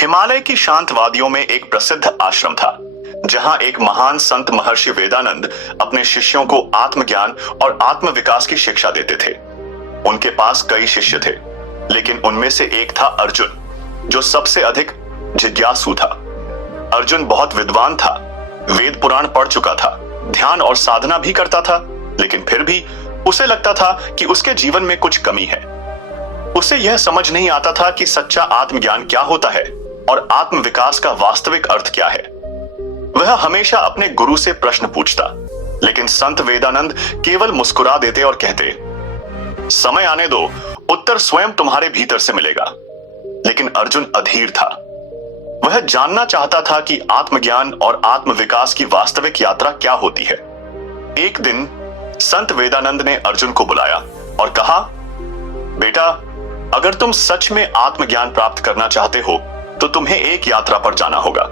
हिमालय की शांत वादियों में एक प्रसिद्ध आश्रम था, जहां एक महान संत महर्षि वेदानंद अपने शिष्यों को आत्मज्ञान और आत्म विकास की शिक्षा देते थे। उनके पास कई शिष्य थे, लेकिन उनमें से एक था अर्जुन, जो सबसे अधिक जिज्ञासु था। अर्जुन बहुत विद्वान था, वेद पुराण पढ़ चुका था, ध्यान और साधना भी करता था, लेकिन फिर भी उसे लगता था कि उसके जीवन में कुछ कमी है। उसे यह समझ नहीं आता था कि सच्चा आत्मज्ञान क्या होता है और आत्म विकास का वास्तविक अर्थ क्या है। वह हमेशा अपने गुरु से प्रश्न पूछता, लेकिन संत वेदानंद केवल मुस्कुरा देते और कहते, समय आने दो, उत्तर स्वयं तुम्हारे भीतर से मिलेगा। लेकिन अर्जुन अधीर था। वह जानना चाहता था कि आत्मज्ञान और आत्म विकास की वास्तविक यात्रा क्या होती है। एक दिन संत वेदानंद ने अर्जुन को बुलाया और कहा, बेटा, अगर तुम सच में आत्मज्ञान प्राप्त करना चाहते हो तो तुम्हें एक यात्रा पर जाना होगा।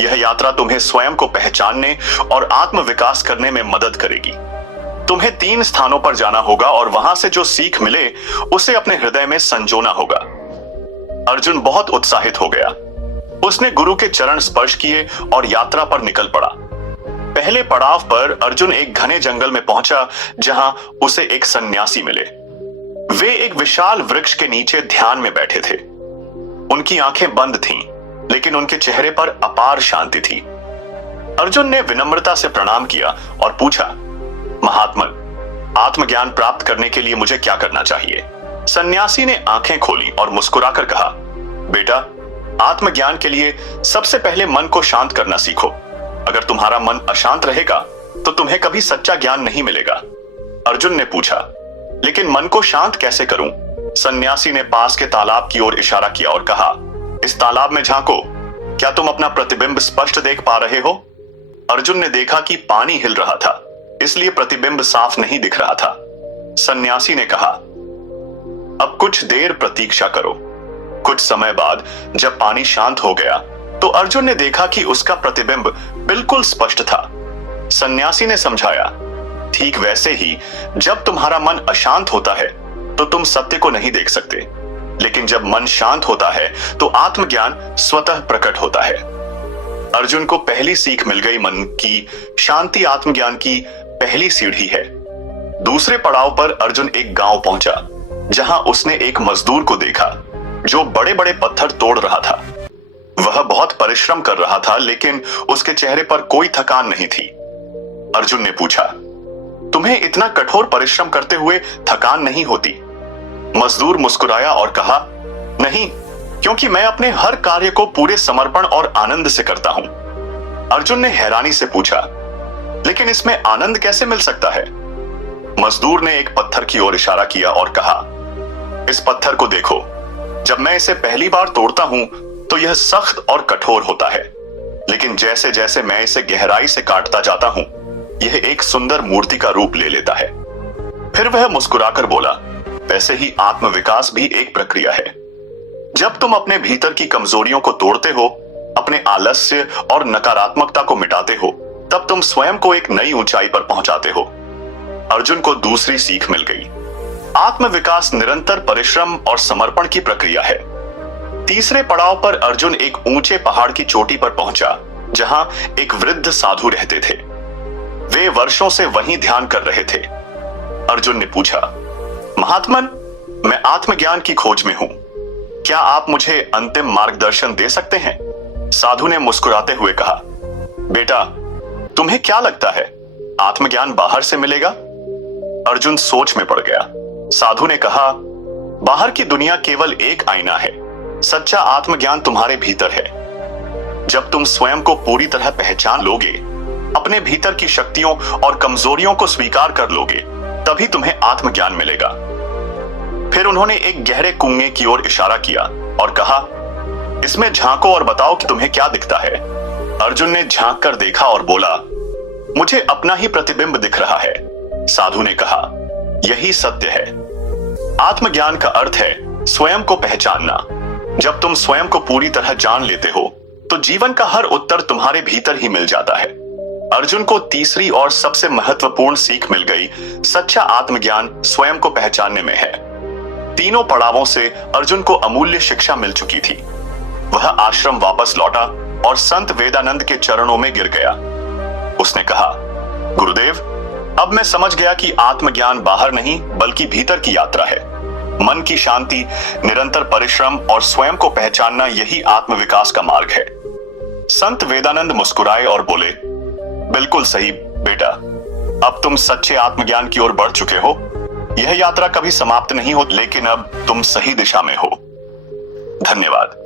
यह यात्रा तुम्हें स्वयं को पहचानने और आत्म विकास करने में मदद करेगी। तुम्हें 3 स्थानों पर जाना होगा और वहां से जो सीख मिले उसे अपने हृदय में संजोना होगा। अर्जुन बहुत उत्साहित हो गया। उसने गुरु के चरण स्पर्श किए और यात्रा पर निकल पड़ा। पहले पड़ाव पर अर्जुन एक घने जंगल में पहुंचा, जहां उसे एक सन्यासी मिले। वे एक विशाल वृक्ष के नीचे ध्यान में बैठे थे। उनकी आंखें बंद थीं, लेकिन उनके चेहरे पर अपार शांति थी। अर्जुन ने विनम्रता से प्रणाम किया और पूछा, महात्मन, आत्मज्ञान प्राप्त करने के लिए मुझे क्या करना चाहिए? सन्यासी ने आंखें खोली और मुस्कुराकर कहा, बेटा, आत्मज्ञान के लिए सबसे पहले मन को शांत करना सीखो। अगर तुम्हारा मन अशांत रहेगा तो तुम्हें कभी सच्चा ज्ञान नहीं मिलेगा। अर्जुन ने पूछा, लेकिन मन को शांत कैसे करूं? सन्यासी ने पास के तालाब की ओर इशारा किया और कहा, इस तालाब में झांको, क्या तुम अपना प्रतिबिंब स्पष्ट देख पा रहे हो? अर्जुन ने देखा कि पानी हिल रहा था, इसलिए प्रतिबिंब साफ नहीं दिख रहा था। सन्यासी ने कहा, अब कुछ देर प्रतीक्षा करो। कुछ समय बाद जब पानी शांत हो गया तो अर्जुन ने देखा कि उसका प्रतिबिंब बिल्कुल स्पष्ट था। सन्यासी ने समझाया, ठीक वैसे ही जब तुम्हारा मन अशांत होता है तो तुम सत्य को नहीं देख सकते, लेकिन जब मन शांत होता है तो आत्मज्ञान स्वतः प्रकट होता है। अर्जुन को पहली सीख मिल गई। मन की शांति आत्मज्ञान की पहली सीढ़ी है। दूसरे पड़ाव पर अर्जुन एक गांव पहुंचा, जहां उसने एक मजदूर को देखा जो बड़े बड़े पत्थर तोड़ रहा था। वह बहुत परिश्रम कर रहा था, लेकिन उसके चेहरे पर कोई थकान नहीं थी। अर्जुन ने पूछा, तुम्हें इतना कठोर परिश्रम करते हुए थकान नहीं होती? मजदूर मुस्कुराया और कहा, नहीं, क्योंकि मैं अपने हर कार्य को पूरे समर्पण और आनंद से करता हूं। अर्जुन ने हैरानी से पूछा, लेकिन इसमें आनंद कैसे मिल सकता है? मजदूर ने एक पत्थर की ओर इशारा किया और कहा, इस पत्थर को देखो, जब मैं इसे पहली बार तोड़ता हूं तो यह सख्त और कठोर होता है, लेकिन जैसे जैसे मैं इसे गहराई से काटता जाता हूं, यह एक सुंदर मूर्ति का रूप ले लेता है। फिर वह मुस्कुराकर बोला, वैसे ही आत्म विकास भी एक प्रक्रिया है। जब तुम अपने भीतर की कमजोरियों को तोड़ते हो, अपने आलस्य और नकारात्मकता को मिटाते हो, तब तुम स्वयं को एक नई ऊंचाई पर पहुंचाते हो। अर्जुन को दूसरी सीख मिल गई। आत्म विकास निरंतर परिश्रम और समर्पण की प्रक्रिया है। तीसरे पड़ाव पर अर्जुन एक ऊंचे पहाड़ की चोटी पर पहुंचा, जहां एक वृद्ध साधु रहते थे। वे वर्षों से वहीं ध्यान कर रहे थे। अर्जुन ने पूछा, महात्मन, मैं आत्मज्ञान की खोज में हूं, क्या आप मुझे अंतिम मार्गदर्शन दे सकते हैं? साधु ने मुस्कुराते हुए कहा, बेटा, तुम्हें क्या लगता है, आत्मज्ञान बाहर से मिलेगा? अर्जुन सोच में पड़ गया। साधु ने कहा, बाहर की दुनिया केवल एक आईना है, सच्चा आत्मज्ञान तुम्हारे भीतर है। जब तुम स्वयं को पूरी तरह पहचान लोगे, अपने भीतर की शक्तियों और कमजोरियों को स्वीकार कर लोगे, तभी तुम्हें आत्मज्ञान मिलेगा। फिर उन्होंने एक गहरे कुएं की ओर इशारा किया और कहा, इसमें झांको और बताओ कि तुम्हें क्या दिखता है। अर्जुन ने झांक कर देखा और बोला, मुझे अपना ही प्रतिबिंब दिख रहा है। साधु ने कहा, यही सत्य है। आत्मज्ञान का अर्थ है स्वयं को पहचानना। जब तुम स्वयं को पूरी तरह जान लेते हो तो जीवन का हर उत्तर तुम्हारे भीतर ही मिल जाता है। अर्जुन को तीसरी और सबसे महत्वपूर्ण सीख मिल गई। सच्चा आत्मज्ञान स्वयं को पहचानने में है। तीनों पड़ावों से अर्जुन को अमूल्य शिक्षा मिल चुकी थी। वह आश्रम वापस लौटा और संत वेदानंद के चरणों में गिर गया। उसने कहा, गुरुदेव, अब मैं समझ गया कि आत्मज्ञान बाहर नहीं बल्कि भीतर की यात्रा है। मन की शांति, निरंतर परिश्रम और स्वयं को पहचानना, यही आत्मविकास का मार्ग है। संत वेदानंद मुस्कुराए और बोले, बिल्कुल सही बेटा, अब तुम सच्चे आत्मज्ञान की ओर बढ़ चुके हो। यह यात्रा कभी समाप्त नहीं हो, लेकिन अब तुम सही दिशा में हो। धन्यवाद।